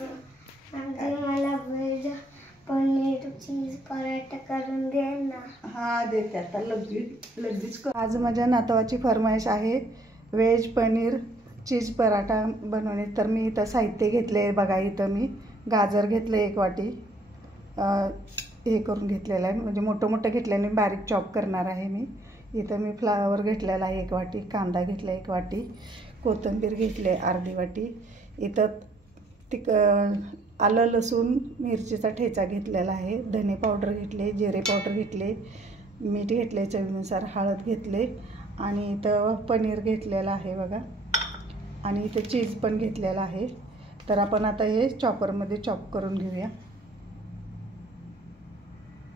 म्हणजे मला व्हेज पनीर चीज पराठा करून दे ना. हा देते आता लगेच कर. आज माझ्या नातवाची फरमाईश आहे व्हेज पनीर चीज पराठा बनवणे. तर मी इथं साहित्य घेतले बघा. इथं मी गाजर घेतलं 1 वाटी, हे करून घेतलेलं आहे, म्हणजे मोठं घेतल्याने बारीक चॉप करणार आहे मी. इथं मी फ्लावर घेतलेला आहे 1 वाटी, कांदा घेतला 1 वाटी, कोथिंबीर घेतले अर्धी वाटी. इथं आलं लसूण मिरचीचा ठेचा घेतलेला आहे, धने पावडर घेतले, जिरे पावडर घेतले, मीठ घेतले चवीनुसार, हळद घेतले आणि इथं पनीर घेतलेलं आहे बघा. आणि इथं चीज पण घेतलेलं आहे. तर आपण आता हे चॉपरमध्ये चॉप करून घेऊया.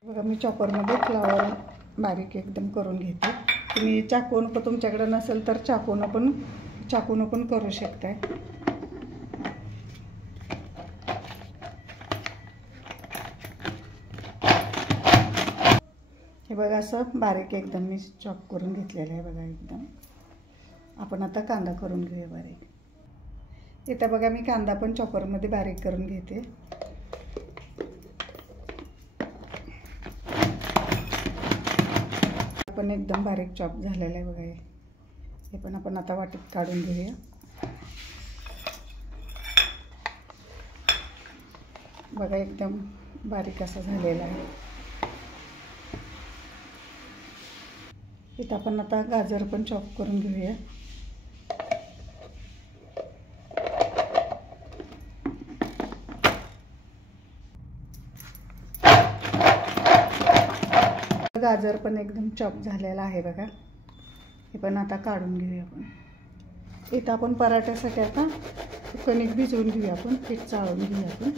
बघा मी चॉपरमध्ये फ्लावर बारीक एकदम करून घेते. तुम्ही चाकून तुमच्याकडे नसेल तर चाकून पण करू शकताय. हे बघा असं बारीक एकदम मी चॉप करून घेतलेलं आहे बघा एकदम. आपण आता कांदा करून घेऊया बारीक. इथं बघा मी कांदा पण चॉपरमध्ये बारीक करून घेते. पण एकदम बारीक चॉप झालेलं आहे बघा. हे पण आपण आता वाटीत काढून घेऊया. बघा एकदम बारीक असा झालेला आहे. इथं आपण आता गाजर पण चॉप करून घेऊया. गाजर पण एकदम चॉप झालेला आहे बघा. हे पण आता काढून घेऊया आपण. इथं आपण पराठ्यासाठी आता कणिक भिजवून घेऊया आपण, पीठ चाळून घेऊया आपण.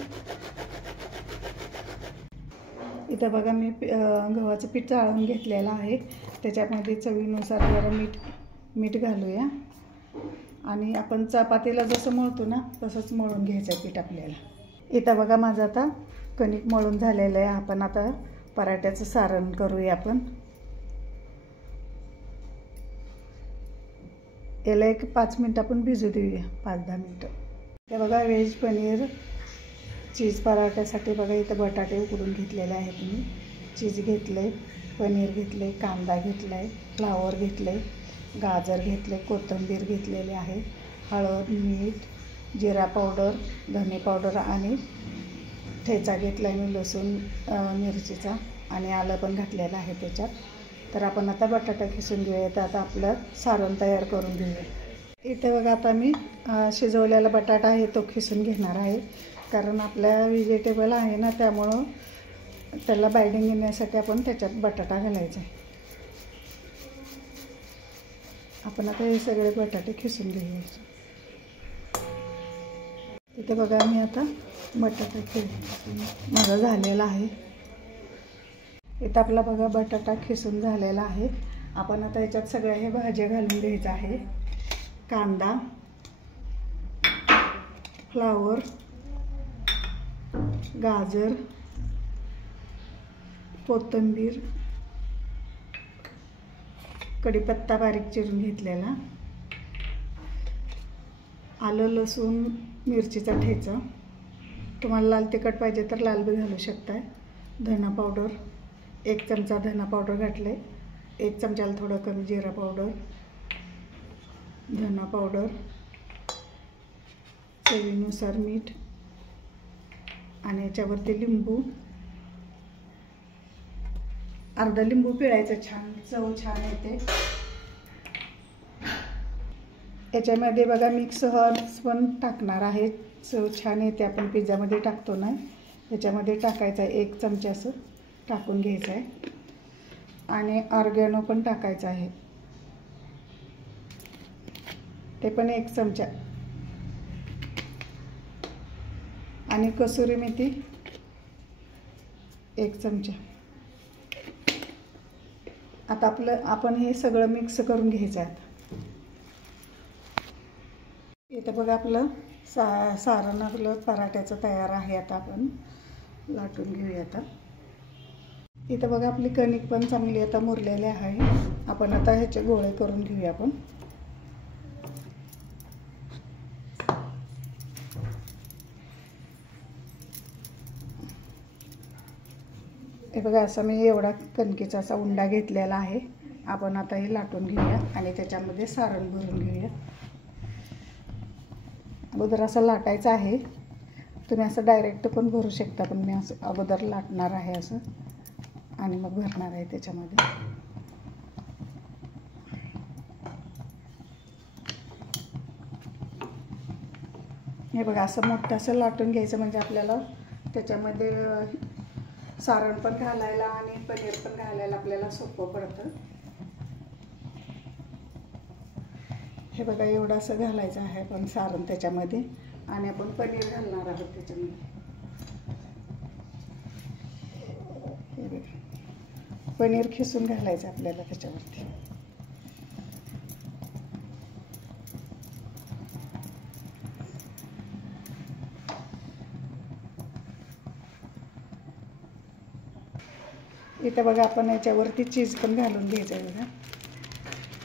इथं बघा मी गव्हाचं पीठ चाळून घेतलेलं आहे. त्याच्यामध्ये चवीनुसार जरा मीठ घालूया. आणि आपण चपातीला जसं मळतो ना तसंच मळून घ्यायचं आहे पीठ आपल्याला. इथं बघा माझं आता कणिक मळून झालेलं आहे. आपण आता पराठ्याचं सारण करूया आपण. याला 5 मिनटं आपण भिजू देऊया, 5-10 मिनटं. ते बघा व्हेज पनीर चीज पराठ्यासाठी बघा इथं बटाटे उकडून घेतलेले आहेत मी, चीज घेतले, पनीर घेतले, कांदा घेतला आहे, फ्लावर घेतले, गाजर घेतले, कोथिंबीर घेतलेले आहे, हळद, मीठ, जिरा पावडर, धने पावडर आणि ठेचा घेतला आहे मी लसूण मिरचीचा आणि आलं पण घातलेलं आहे त्याच्यात. तर आपण आता बटाटा खिसून घेऊया. तर आता आपलं सारण तयार करून घेऊया. इथे बघा आता मी शिजवलेला बटाटा आहे तो खिसून घेणार आहे. कारण आपल्या व्हेजिटेबल आहे ना त्यामुळं त्याला बाइंडिंग येण्यासाठी आपण त्याच्यात बटाटा घालायचा आहे. आपण आता हे सगळे बटाटे खिसून घेऊया. इथे बघा मी आता बटाटा माझा झालेला आहे. इथं आपला बघा बटाटा खिसून झालेला आहे. आपण आता याच्यात सगळ्या हे भाज्या घालून द्यायचं आहे. कांदा, फ्लावर, गाजर, कोथिंबीर, कढीपत्ता बारीक चिरून घेतलेला, आलं लसूण मिरचीचा ठेचा, तुम्हाला लाल तिखट पाहिजे तर लाल बी घालू शकताय, धना पावडर 1 चमचा धना पावडर घातले, 1 चमचाला थोडं कमी जिरा पावडर, धना पावडर, चवीनुसार मीठ आणि याच्यावरती लिंबू, अर्धा लिंबू पिळायचं, छान चव छान येते. याच्यामध्ये बघा मिक्स हर्ब्स पण टाकणार आहे, चव छान येते. आपण पिझ्झामध्ये टाकतो ना याच्यामध्ये टाकायचं आहे. 1 चमचा असं टाकून घ्यायचं आहे. आणि ऑर्गॅनो पण टाकायचं आहे, ते पण 1 चमचा. आणि कसुरी मेथी 1 चमचा. आता आपण हे सगळं मिक्स करून घ्यायचं आहे. इथं बघा आपलं सारण आपलं पराठ्याचं तयार आहे. आता आपण लाटून घेऊया. आता इथं बघा आपली कणिक पण चांगली आता मुरलेली आहे. आपण आता ह्याचे गोळे करून घेऊया. आपण हे बघा, असा मी एवढा कणकेचा असा उंडा घेतलेला आहे. आपण आता हे लाटून घेऊया आणि त्याच्यामध्ये सारण भरून घेऊया. अगोदर असं लाटायचं आहे. तुम्ही असं डायरेक्ट पण भरू शकता, पण मी असं अगोदर लाटणार आहे असं आणि मग भरणार आहे त्याच्यामध्ये. हे बघा, असं मोठं असं लाटून घ्यायचं म्हणजे आपल्याला त्याच्यामध्ये सारण पण घालायला आणि पनीर पण घालायला आपल्याला सोपं पडतं. हे बघा, एवढं असं घालायचं आहे पण सारण त्याच्यामध्ये आणि आपण पनीर घालणार आहोत त्याच्यामध्ये. हे बघा, पनीर खिसून घालायचं आपल्याला त्याच्यावरती. इथं बघा, आपण याच्यावरती चीज पण घालून घ्यायचं आहे. बघा,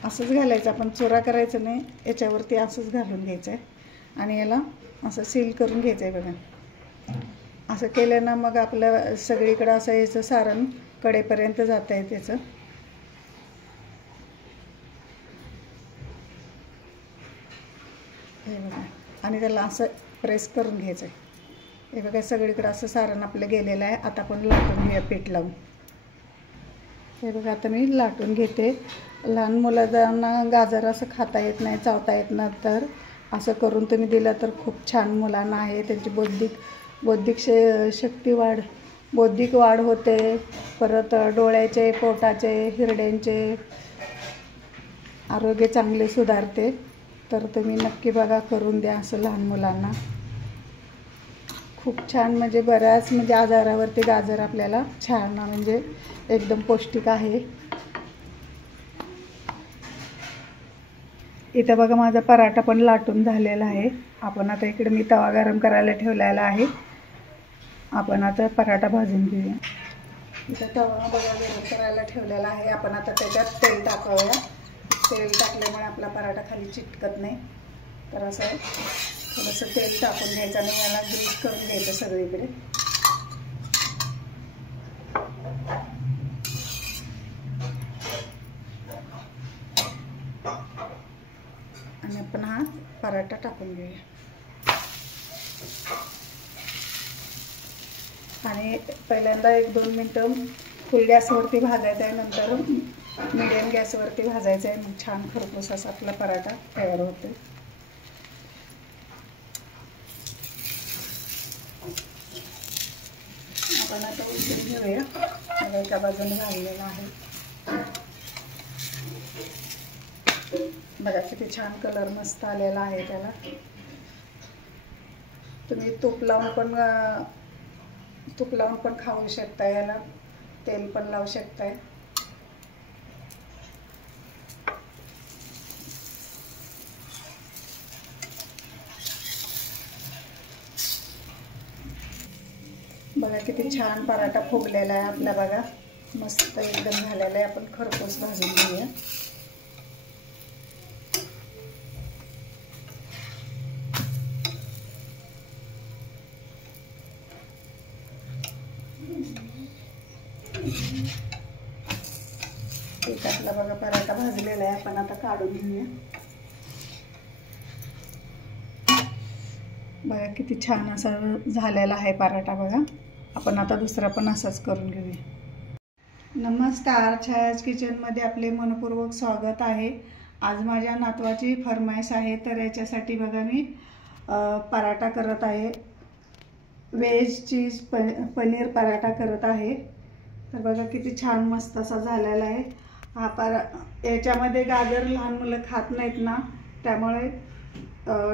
असंच घालायचं, आपण चुरा करायचं नाही, याच्यावरती असंच घालून घ्यायचं आहे आणि याला असं सील करून घ्यायचं आहे. बघा, असं केलं ना मग आपलं सगळीकडं असं याचं सारण कडेपर्यंत जात आहे त्याचं. हे बघा, आणि त्याला असं प्रेस करून घ्यायचं आहे. हे बघा, सगळीकडं असं सारण आपलं गेलेलं आहे. आता आपण लाटून घेऊया पीठ लावून. हे बघा, आता मी लाटून घेते. लहान मुलांना गाजर असं खाता येत नाही, चावता येत नाही, तर असं करून तुम्ही दिलं तर खूप छान मुलांना आहे. त्यांची बौद्धिक वाढ होते. परत डोळ्याचे, पोटाचे, हिरड्यांचे आरोग्य चांगले सुधारते. तर तुम्ही नक्की बघा, करून द्या असं लहान मुलांना. खूप छान, म्हणजे बऱ्याच आजारावरती गाजर आपल्याला छान म्हणजे एकदम पौष्टिक आहे. इथं बघा, माझा पराठा पण लाटून झालेला आहे. आपण आता इकडे मी तवा गरम करायला ठेवलेला आहे. आपण आता पराठा भाजून घेऊया. इथं तवा बघा गरम करायला ठेवलेला आहे. आपण आता त्याच्यात तेल टाकूया. तेल टाकल्यामुळे आपला पराठा खाली चिटकत नाही. तर असं थोडंसं तेल टाकून घ्यायचं आणि याला ग्रीस करून घ्यायचं सगळीकडे. आणि आपण हा पराठा टाकून घेऊया. आणि पहिल्यांदा 1-2 मिनटं फुल गॅसवरती भाजायचं आहे, नंतर मीडियम गॅसवरती भाजायचं आहे. मग छान खरपूस असा आपला पराठा तयार होतो. आपण आता उचलून घेऊया. मला एका बाजूने भाजलेला आहे. बघा, किती छान कलर मस्त आलेला आहे त्याला. तुम्ही तूप लावून पण खाऊ शकता, याला तेल पण लावू शकताय. बघा, किती छान पराठा फुगलेला आहे आपला. बघा, मस्त एकदम झालेला आहे. आपण खरपूस भाजून घेऊया. एक आपला बघा पराठा भाजलेला आहे. आपण आता काढून घेऊया. बघा, किती छान असा झालेला आहे पराठा. बघा, आपण आता दुसरा पण असाच करून घेऊया. नमस्कार, छायाज किचनमध्ये आपले मनपूर्वक स्वागत आहे. आज माझ्या नातवाची फरमाईश आहे, तर याच्यासाठी बघा मी पराठा करत आहे. व्हेज चीज पनीर पराठा करत आहे. तर बघा, किती छान मस्त असा झालेला आहे हा याच्यामध्ये गाजर लहान मुलं खात नाहीत ना, त्यामुळे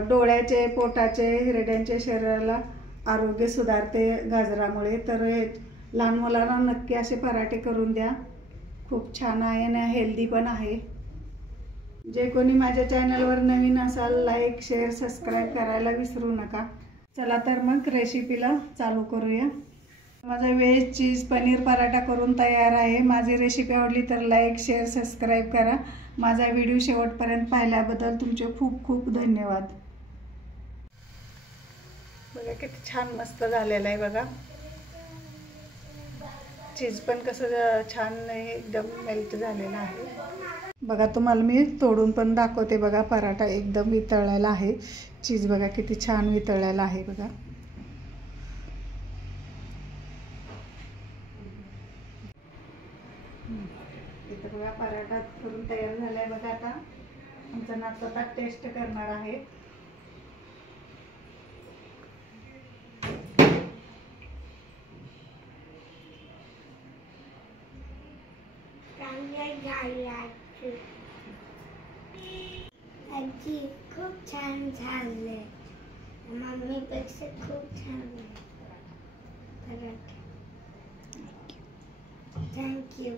डोळ्याचे, पोटाचे, हिरड्यांचे शरीराला आरोग्य सुधारते गाजरामुळे. तर लहान मुलांना नक्की असे पराठे करून द्या. खूप छान आहे आणि हेल्दी पण आहे. जे कोणी माझ्या चॅनलवर नवीन असाल, लाईक, शेअर, सबस्क्राईब करायला विसरू नका. चला तर मग रेसिपीला चालू करूया. माझा व्हेज चीज पनीर पराठा करून तयार आहे. माझी रेसिपी आवडली तर लाईक, शेअर, सबस्क्राईब करा. माझा व्हिडिओ शेवटपर्यंत पाहिल्याबद्दल तुमचे खूप खूप धन्यवाद. बघा, किती छान मस्त झालेला आहे. बघा, चीज पण कसं छान एकदम मेल्ट झालेलं आहे. बघा तुम्हाला मी तोडून पण दाखवते. बघा पराठा एकदम वितळलेला आहे. चीज बघा किती छान वितळलेला आहे बघा. इथं बघा पराठा करून तयार झालाय बघा. आता आमचा नातू आता टेस्ट करणार आहे. आजी खूप छान झाले. मम्मीपेक्षा खूप छान पराठा. थँक्यू.